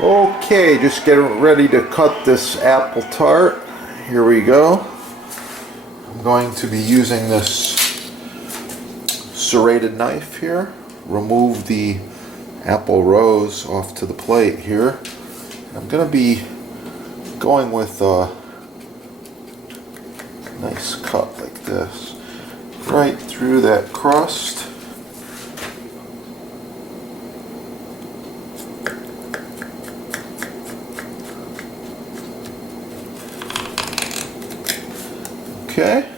Okay, just getting ready to cut this apple tart. Here we go. I'm going to be using this serrated knife here. Remove the apple rows off to the plate here. I'm going to be going with a nice cut like this, right through that crust. Okay,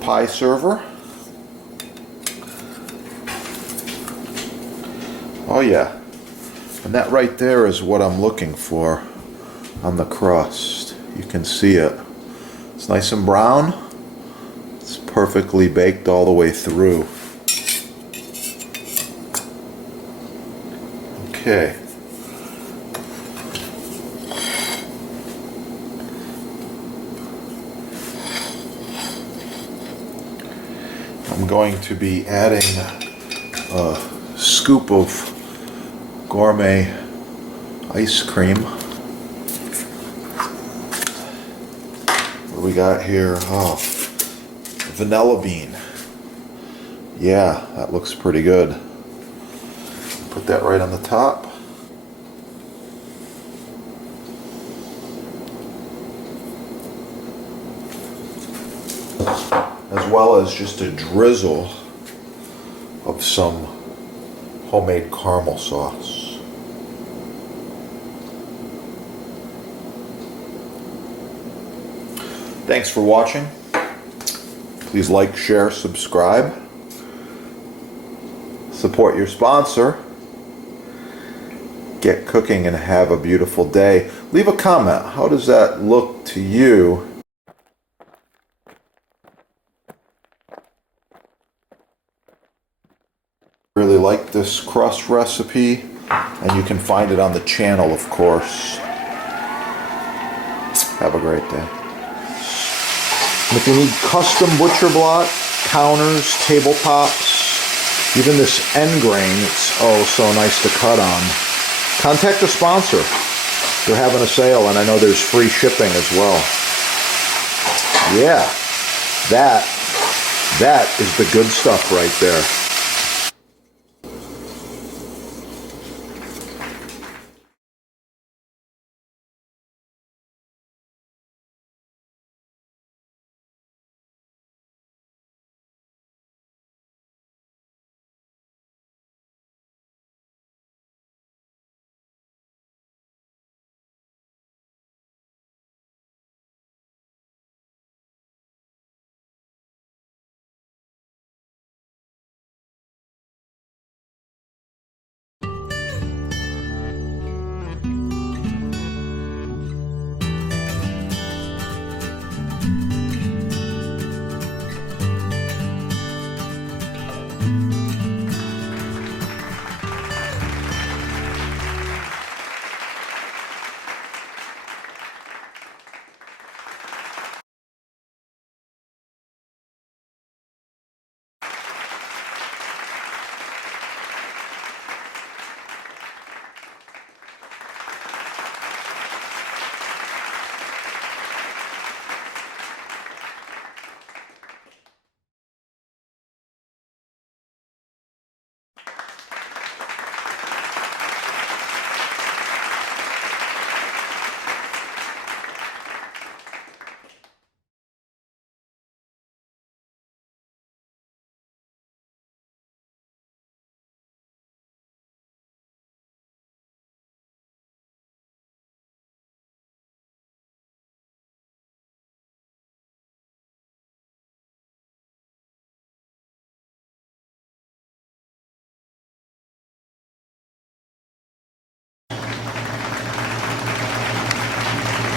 pie server. Oh yeah, and that right there is what I'm looking for on the crust. You can see it. It's nice and brown. It's perfectly baked all the way through. Okay. I'm going to be adding a scoop of gourmet ice cream. What do we got here? Oh, vanilla bean. Yeah, that looks pretty good. Put that right on the top. As well as just a drizzle of some homemade caramel sauce. Thanks for watching. Please like, share, subscribe. Support your sponsor. Get cooking and have a beautiful day. Leave a comment. How does that look to you? Really like this crust recipe, and you can find it on the channel, of course. Have a great day. And if you need custom butcher block, counters, tabletops, even this end grain, it's oh so nice to cut on, contact the sponsor. They're having a sale, and I know there's free shipping as well. Yeah, that is the good stuff right there.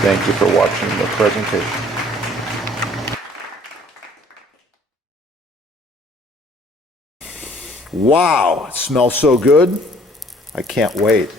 Thank you for watching the presentation. Wow, it smells so good. I can't wait.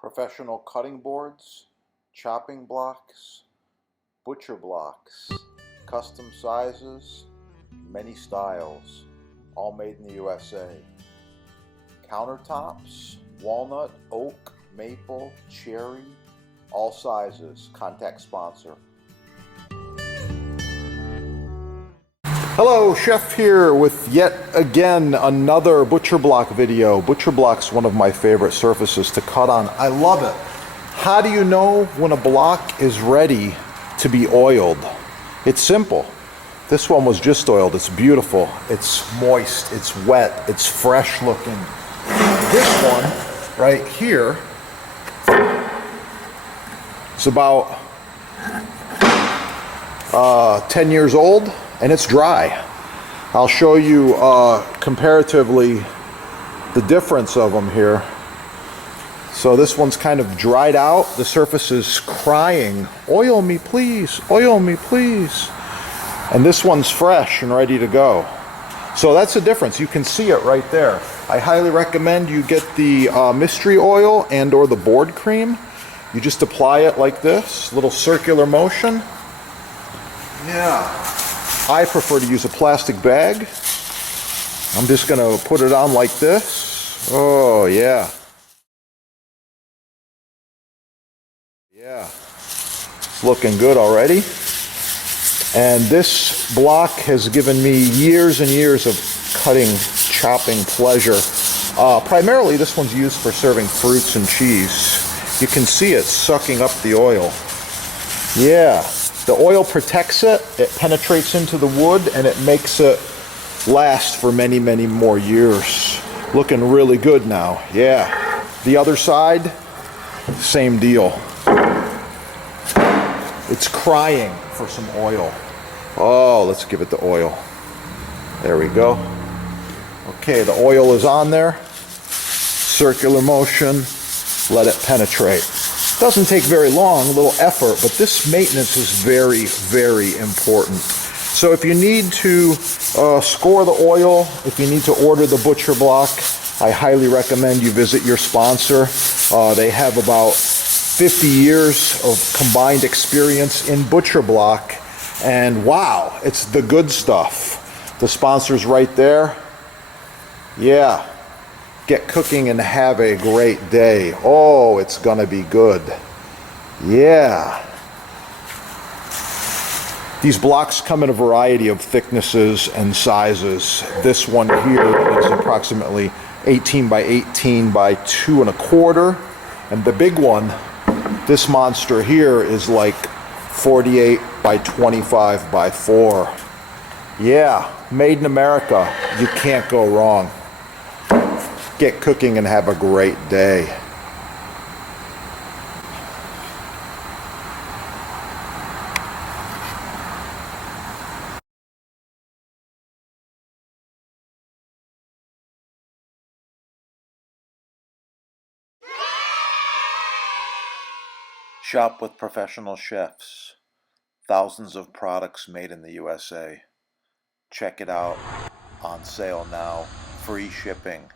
Professional cutting boards, chopping blocks, butcher blocks, custom sizes, many styles, all made in the USA. Countertops, walnut, oak, maple, cherry, all sizes. Contact sponsor. Hello, Chef here with yet again another butcher block video. Butcher block's one of my favorite surfaces to cut on. I love it. How do you know when a block is ready to be oiled? It's simple. This one was just oiled. It's beautiful. It's moist. It's wet. It's fresh looking. This one right here is about 10 years old. And it's dry. I'll show you comparatively the difference of them here. So this one's kind of dried out. The surface is crying, oil me please, oil me please. And this one's fresh and ready to go. So that's the difference. You can see it right there. I highly recommend you get the mystery oil and or the board cream. You just apply it like this, little circular motion. Yeah. I prefer to use a plastic bag. I'm just going to put it on like this. Oh, yeah. Yeah. It's looking good already. And this block has given me years and years of cutting, chopping pleasure. Primarily, this one's used for serving fruits and cheese. You can see it sucking up the oil. Yeah. The oil protects it, it penetrates into the wood, and it makes it last for many, many more years. Looking really good now, yeah. The other side, same deal. It's crying for some oil. Oh, let's give it the oil. There we go. Okay, the oil is on there. Circular motion, let it penetrate. Doesn't take very long, a little effort, but this maintenance is very, very important. So if you need to score the oil, if you need to order the butcher block, I highly recommend you visit your sponsor. They have about 50 years of combined experience in butcher block, and wow, it's the good stuff. The sponsor's right there. Yeah. Get cooking and have a great day. Oh, it's gonna be good. Yeah. These blocks come in a variety of thicknesses and sizes. This one here is approximately 18 by 18 by 2 1/4. And the big one, this monster here, is like 48 by 25 by 4. Yeah, made in America. You can't go wrong. Get cooking and have a great day. Shop with professional chefs. Thousands of products made in the USA. Check it out. On sale now. Free shipping.